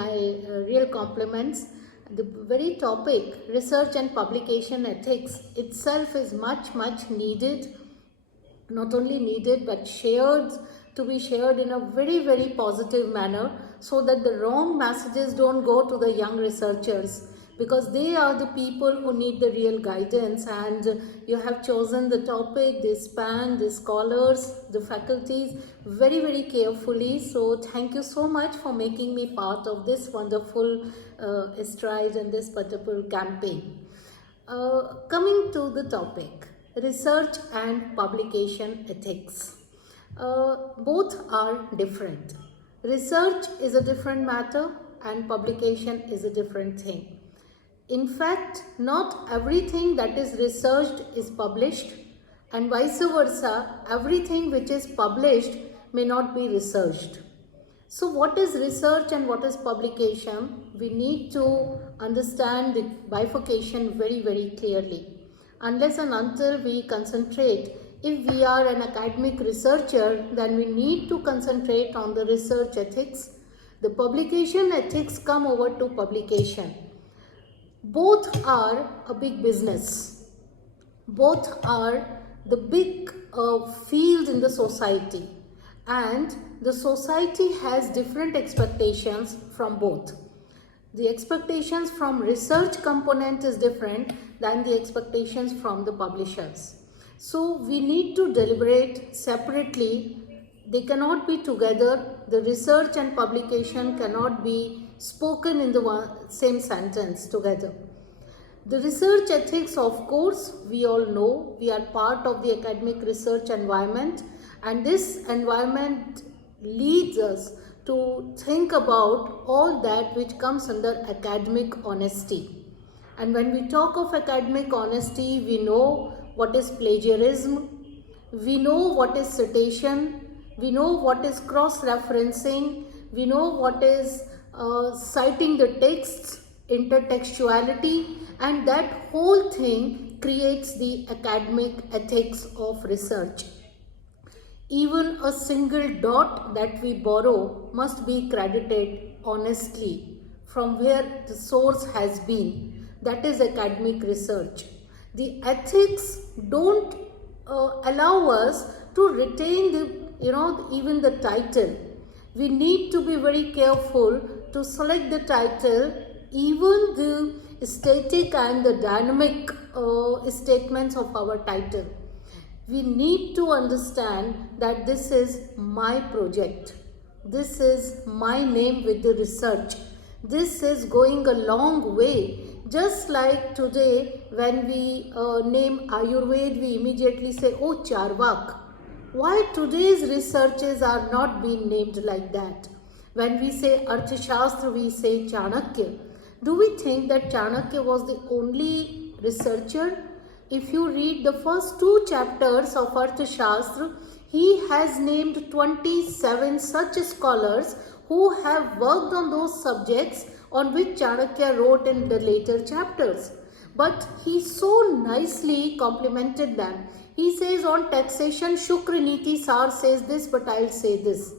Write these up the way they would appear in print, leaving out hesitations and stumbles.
my real compliments. The very topic, research and publication ethics, itself is much needed, not only needed but shared, to be shared in a very positive manner, so that the wrong messages don't go to the young researchers, because they are the people who need the real guidance. And you have chosen the topic, the span, the scholars, the faculties very carefully. So thank you so much for making me part of this wonderful stride and this particular campaign. Coming to the topic, research and publication ethics. Both are different. Research is a different matter and publication is a different thing. In fact, not everything that is researched is published, and vice versa, everything which is published may not be researched. So what is research and what is publication? We need to understand the bifurcation very clearly. Unless and until we concentrate, if we are an academic researcher, then we need to concentrate on the research ethics. The publication ethics come over to publication. Both are a big business. Both are the big field in the society, and the society has different expectations from both. The expectations from research component is different than the expectations from the publishers. So we need to deliberate separately. They cannot be together. The research and publication cannot be spoken in the same sentence together. The research ethics, of course, we all know, we are part of the academic research environment, and this environment leads us to think about all that which comes under academic honesty. And when we talk of academic honesty, we know what is plagiarism, we know what is citation, we know what is cross-referencing, we know what is citing the texts, intertextuality, and that whole thing creates the academic ethics of research. Even a single dot that we borrow must be credited honestly from where the source has been. That is academic research. The ethics don't allow us to retain even the title. We need to be very careful to select the title, even the static and the dynamic statements of our title. We need to understand that this is my project. This is my name with the research. This is going a long way. Just like today, when we name Ayurveda, we immediately say, oh, Charvak. Why today's researches are not being named like that? When we say Arthashastra, we say Chanakya. Do we think that Chanakya was the only researcher? If you read the first 2 chapters of Arthashastra, he has named 27 such scholars who have worked on those subjects on which Chanakya wrote in the later chapters. But he so nicely complimented them. He says on taxation, Shukra Niti Sar says this, but I'll say this.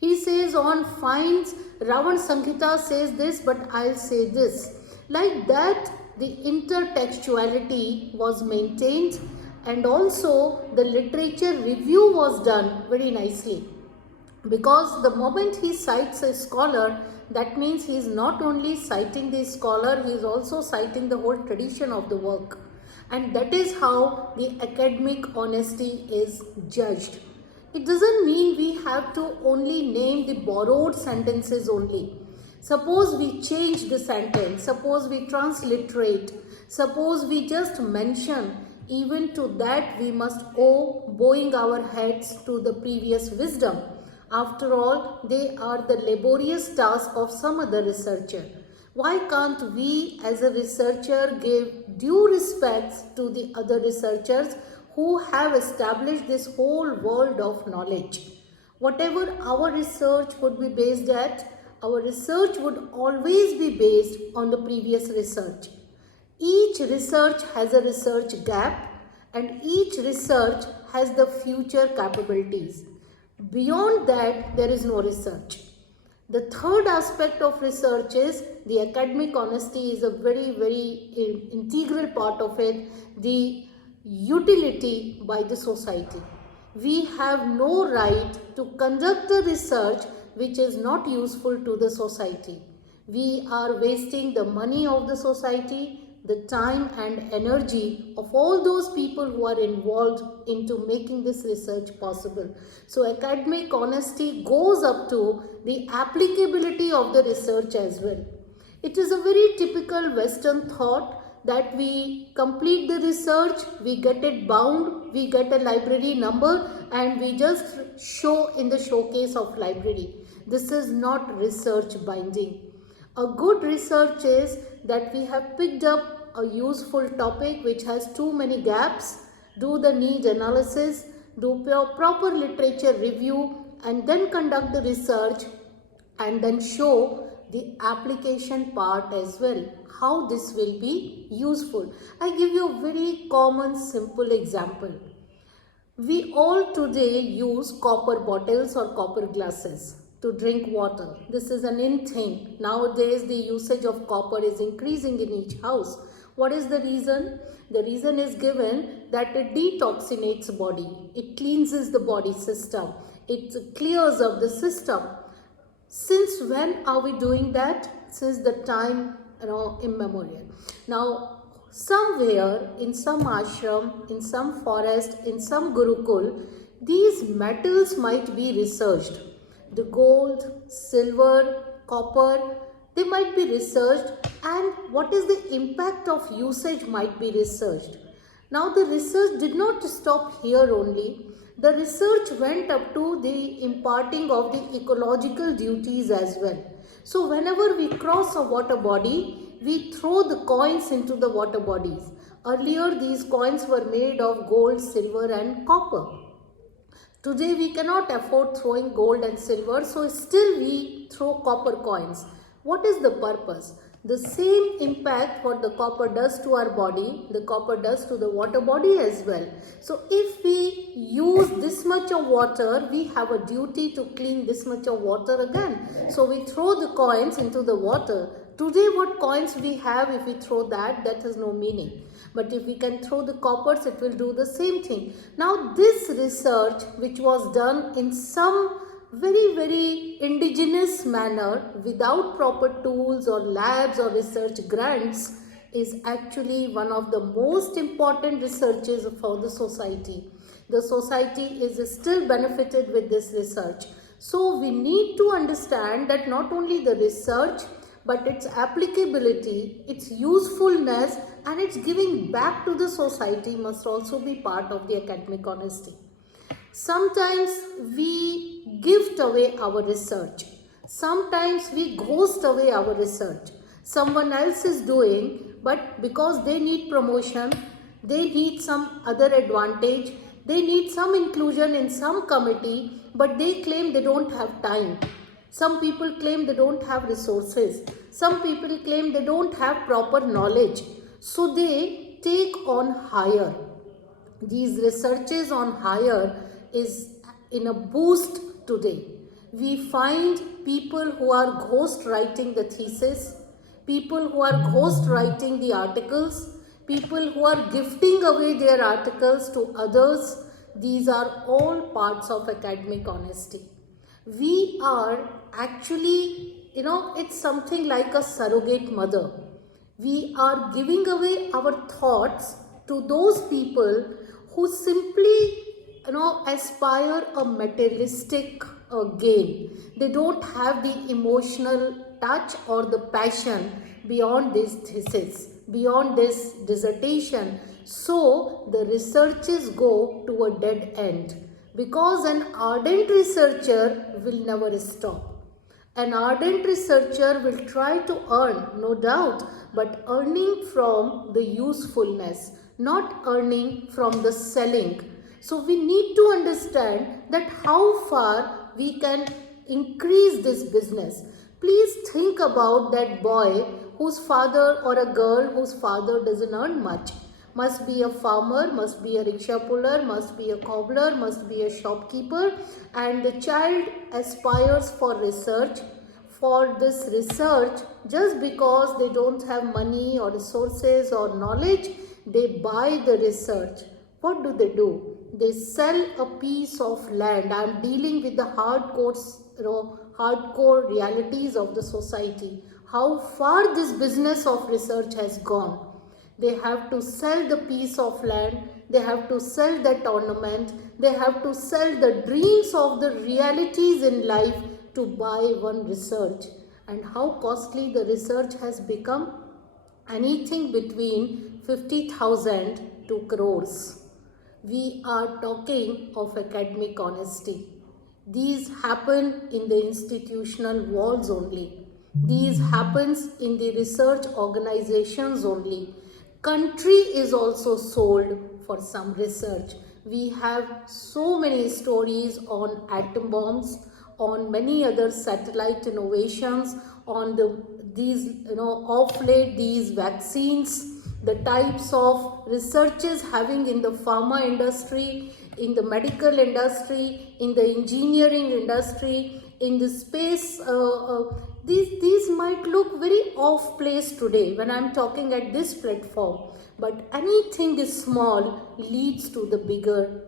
He says on fines, Ravan Sanghita says this, but I'll say this. Like that, the intertextuality was maintained, and also the literature review was done very nicely. Because the moment he cites a scholar, that means he is not only citing the scholar, he is also citing the whole tradition of the work. And that is how the academic honesty is judged. It doesn't mean we have to only name the borrowed sentences only. Suppose we change the sentence, suppose we transliterate, suppose we just mention, even to that we must owe bowing our heads to the previous wisdom. After all, they are the laborious task of some other researcher. Why can't we as a researcher give due respects to the other researchers who have established this whole world of knowledge? Whatever our research would be based at, our research would always be based on the previous research. Each research has a research gap, and each research has the future capabilities. Beyond that, there is no research. The third aspect of research is the academic honesty is a very, very integral part of it, the utility by the society. We have no right to conduct a research which is not useful to the society. We are wasting the money of the society, the time and energy of all those people who are involved into making this research possible. So academic honesty goes up to the applicability of the research as well. It is a very typical Western thought that we complete the research, we get it bound, we get a library number and we just show in the showcase of library. This is not research binding. A good research is that we have picked up a useful topic which has too many gaps, do the need analysis, do proper literature review and then conduct the research and then show the application part as well, how this will be useful. I give you a very common simple example. We all today use copper bottles or copper glasses to drink water. This is an in thing. Nowadays the usage of copper is increasing in each house. What is the reason? The reason is given that it detoxinates body. It cleanses the body system. It clears up the system. Since when are we doing that? Since the time immemorial. Now somewhere in some ashram, in some forest, in some gurukul, these metals might be researched. The gold, silver, copper, they might be researched, and what is the impact of usage might be researched. Now the research did not stop here only. The research went up to the imparting of the ecological duties as well. So whenever we cross a water body, we throw the coins into the water bodies. Earlier these coins were made of gold, silver and copper. Today we cannot afford throwing gold and silver, so still we throw copper coins. What is the purpose? The same impact what the copper does to our body, the copper does to the water body as well. So if we use this much of water, we have a duty to clean this much of water again. So we throw the coins into the water. Today what coins we have, if we throw that has no meaning. But if we can throw the coppers, it will do the same thing. Now this research which was done in some very, very indigenous manner without proper tools or labs or research grants is actually one of the most important researches for the society. The society is still benefited with this research. So we need to understand that not only the research but its applicability, its usefulness and its giving back to the society must also be part of the academic honesty. Sometimes we gift away our research. Sometimes we ghost away our research. Someone else is doing, but because they need promotion, they need some other advantage, they need some inclusion in some committee, but they claim they don't have time. Some people claim they don't have resources. Some people claim they don't have proper knowledge. So they take on hire. These researches on hire is in a boost today. We find people who are ghost writing the thesis, people who are ghost writing the articles, people who are gifting away their articles to others. These are all parts of academic honesty. We are actually, it's something like a surrogate mother. We are giving away our thoughts to those people who simply aspire a materialistic gain. They don't have the emotional touch or the passion beyond this thesis, beyond this dissertation. So the researches go to a dead end because an ardent researcher will never stop. An ardent researcher will try to earn, no doubt, but earning from the usefulness, not earning from the selling. So we need to understand that how far we can increase this business. Please think about that boy whose father or a girl whose father doesn't earn much. Must be a farmer, must be a rickshaw puller, must be a cobbler, must be a shopkeeper, and the child aspires for research, for this research, just because they don't have money or resources or knowledge, they buy the research. What do? They sell a piece of land. I am dealing with the hardcore realities of the society. How far this business of research has gone. They have to sell the piece of land, they have to sell that ornament, they have to sell the dreams of the realities in life to buy one research. And how costly the research has become? Anything between 50,000 to crores. We are talking of academic honesty. These happen in the institutional walls only. These happens in the research organizations only. Country is also sold for some research. We have so many stories on atom bombs, on many other satellite innovations, on these of late these vaccines, the types of researches having in the pharma industry, in the medical industry, in the engineering industry, in the space. These might look very off place today when I'm talking at this platform, but anything is small leads to the bigger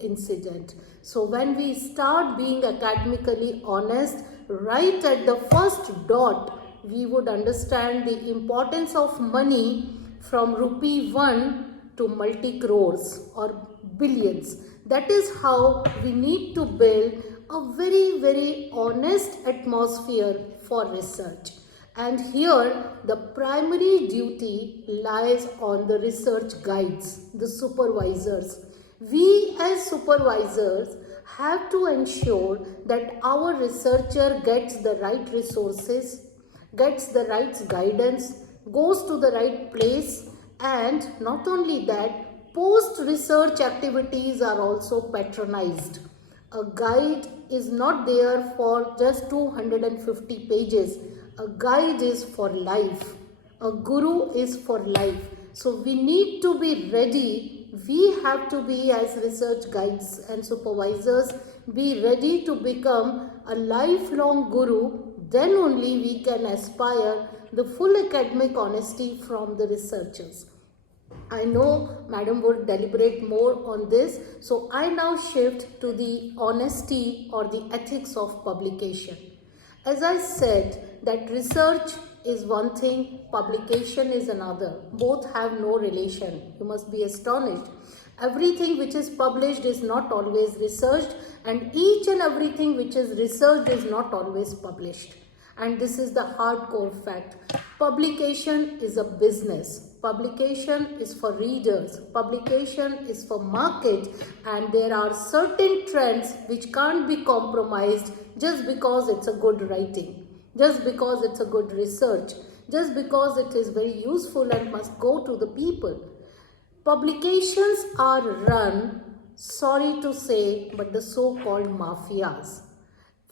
incident. So when we start being academically honest right at the first dot, we would understand the importance of money from rupee 1 to multi crores or billions. That is how we need to build a very, very honest atmosphere for research. And here the primary duty lies on the research guides, the supervisors. We as supervisors have to ensure that our researcher gets the right resources, gets the right guidance, goes to the right place, and not only that, post-research activities are also patronized. A guide is not there for just 250 pages. A guide is for life. A guru is for life. So we need to be ready. We have to be, as research guides and supervisors, be ready to become a lifelong guru. Then only we can aspire the full academic honesty from the researchers. I know Madam would deliberate more on this, so I now shift to the honesty or the ethics of publication. As I said, that research is one thing, publication is another. Both have no relation. You must be astonished. Everything which is published is not always researched, and each and everything which is researched is not always published. And this is the hardcore fact. Publication is a business. Publication is for readers. Publication is for market, and there are certain trends which can't be compromised just because it's a good writing, just because it's a good research, just because it is very useful and must go to the people. Publications are run, sorry to say, but the so-called mafias.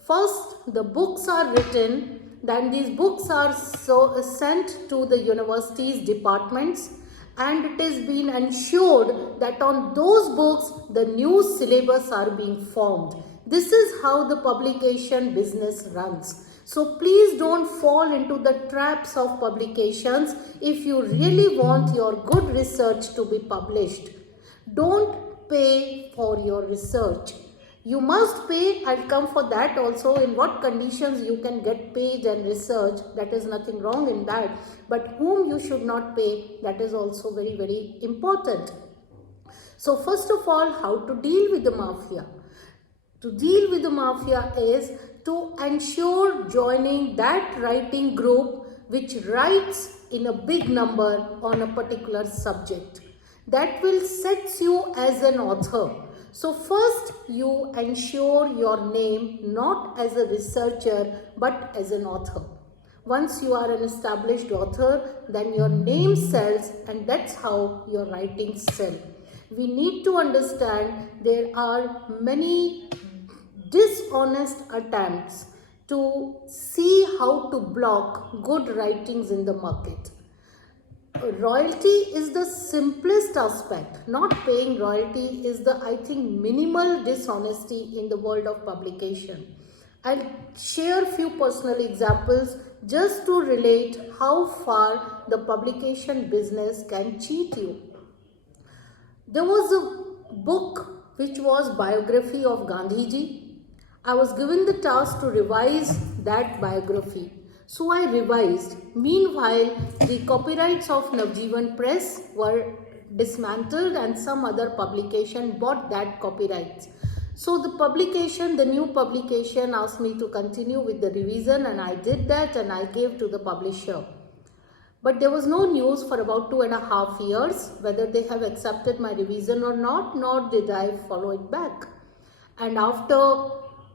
First, the books are written, then these books are sent to the universities' departments, and it is being ensured that on those books the new syllabus are being formed. This is how the publication business runs. So please don't fall into the traps of publications if you really want your good research to be published. Don't pay for your research. You must pay. I'll come for that also, in what conditions you can get paid and research. That is nothing wrong in that. But whom you should not pay, that is also very, very important. So first of all, how to deal with the mafia? To deal with the mafia is to ensure joining that writing group which writes in a big number on a particular subject. That will set you as an author. So first you ensure your name not as a researcher but as an author. Once you are an established author, then your name sells, and that's how your writings sell. We need to understand there are many dishonest attempts to see how to block good writings in the market. Royalty is the simplest aspect. Not paying royalty is the, I think, minimal dishonesty in the world of publication. I'll share few personal examples just to relate how far the publication business can cheat you. There was a book which was biography of Gandhiji. I was given the task to revise that biography. So I revised. Meanwhile, the copyrights of Navjeevan Press were dismantled and some other publication bought that copyrights. So the new publication asked me to continue with the revision, and I did that and I gave to the publisher. But there was no news for about 2.5 years, whether they have accepted my revision or not, nor did I follow it back. And after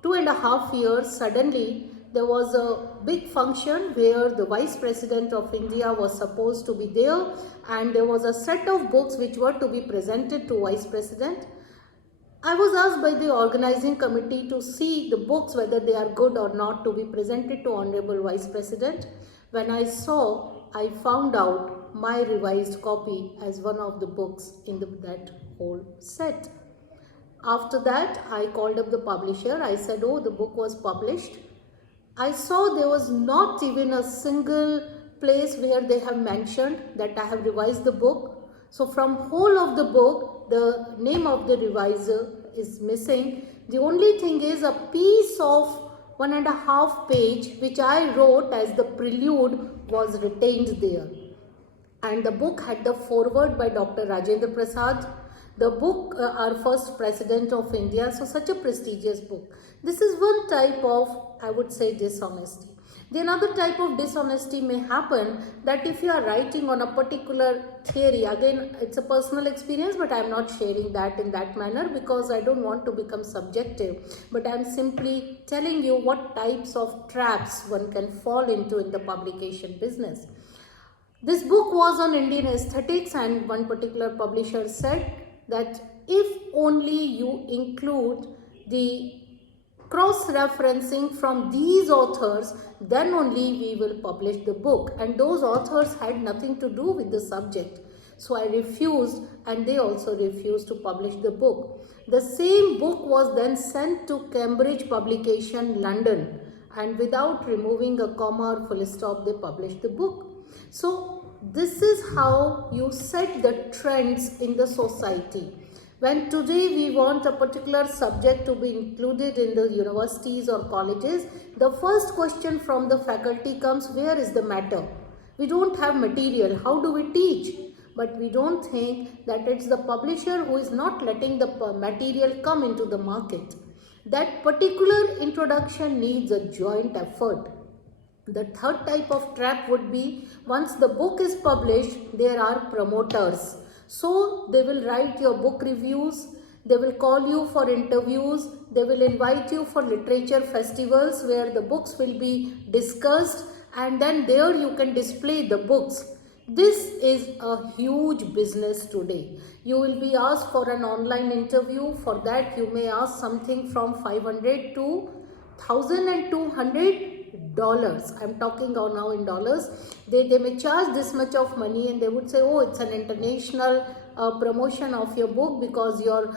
2.5 years, suddenly there was a big function where the Vice President of India was supposed to be there, and there was a set of books which were to be presented to Vice President. I was asked by the organizing committee to see the books whether they are good or not to be presented to Honorable Vice President. When I saw, I found out my revised copy as one of the books in that whole set. After that, I called up the publisher. I said, oh, the book was published. I saw there was not even a single place where they have mentioned that I have revised the book. So from whole of the book, the name of the reviser is missing. The only thing is a piece of 1.5 page which I wrote as the prelude was retained there. And the book had the foreword by Dr. Rajendra Prasad. The book, our first President of India, so such a prestigious book. This is one type of, I would say, dishonesty. The another type of dishonesty may happen that if you are writing on a particular theory, again it's a personal experience, but I am not sharing that in that manner because I don't want to become subjective, but I am simply telling you what types of traps one can fall into in the publication business. This book was on Indian aesthetics, and one particular publisher said that if only you include the cross-referencing from these authors, then only we will publish the book. And those authors had nothing to do with the subject. So I refused, and they also refused to publish the book. The same book was then sent to Cambridge Publication, London, and without removing a comma or full stop, they published the book. So this is how you set the trends in the society. When today we want a particular subject to be included in the universities or colleges, the first question from the faculty comes, where is the matter? We don't have material, how do we teach? But we don't think that it's the publisher who is not letting the material come into the market. That particular introduction needs a joint effort. The third type of trap would be, once the book is published, there are promoters. So they will write your book reviews, they will call you for interviews, they will invite you for literature festivals where the books will be discussed, and then there you can display the books. This is a huge business today. You will be asked for an online interview. For that you may ask something from $500 to $1,200. I'm talking now in dollars. They may charge this much of money, and they would say, oh, it's an international promotion of your book because your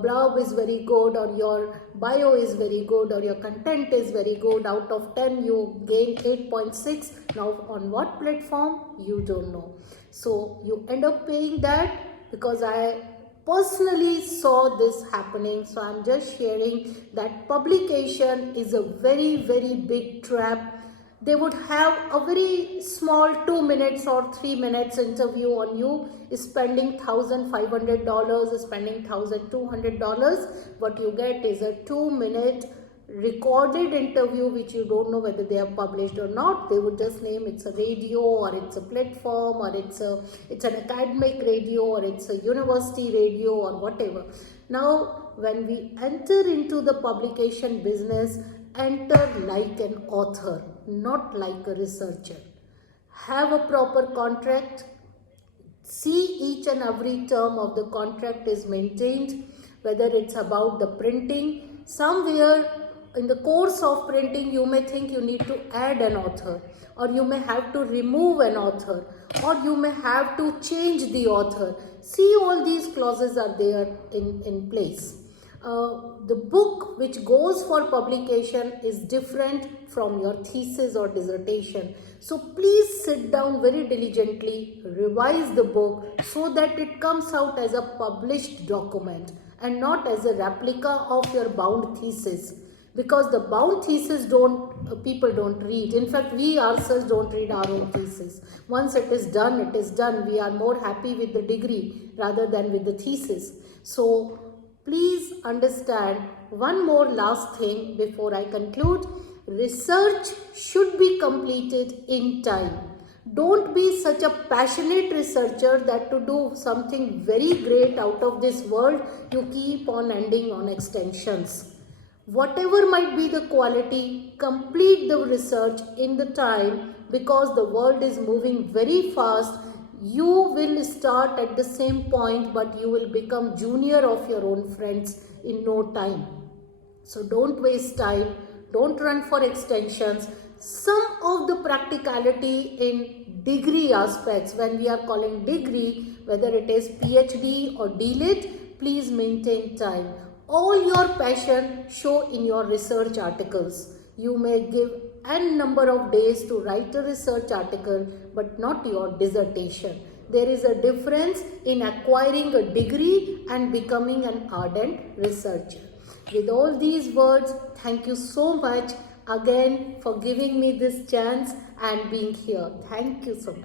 blurb is very good, or your bio is very good, or your content is very good. Out of 10 you gain 8.6. Now on what platform? You don't know. So you end up paying that, because I personally saw this happening. So I'm just sharing that publication is a very, very big trap. They would have a very small 2 minutes or 3 minutes interview on you, spending $1,500, spending $1,200. What you get is a 2-minute recorded interview which you don't know whether they have published or not. They would just name it's a radio, or it's a platform, or it's an academic radio, or it's a university radio, or whatever. Now when we enter into the publication business, enter like an author, not like a researcher. Have a proper contract. See each and every term of the contract is maintained, whether it's about the printing. Somewhere in the course of printing you may think you need to add an author, or you may have to remove an author, or you may have to change the author. See, all these clauses are there in place. The book which goes for publication is different from your thesis or dissertation. So please sit down very diligently, revise the book so that it comes out as a published document and not as a replica of your bound thesis. Because the bound thesis people don't read. In fact, we ourselves don't read our own thesis. Once it is done, it is done. We are more happy with the degree rather than with the thesis. So please understand one more last thing before I conclude. Research should be completed in time. Don't be such a passionate researcher that to do something very great out of this world, you keep on ending on extensions. Whatever might be the quality, complete the research in the time, because the world is moving very fast. You will start at the same point, but you will become junior of your own friends in no time. So don't waste time, don't run for extensions. Some of the practicality in degree aspects, when we are calling degree, whether it is PhD or DLit, please maintain time. All your passion show in your research articles. You may give n number of days to write a research article, but not your dissertation. There is a difference in acquiring a degree and becoming an ardent researcher. With all these words, thank you so much again for giving me this chance and being here. Thank you so much.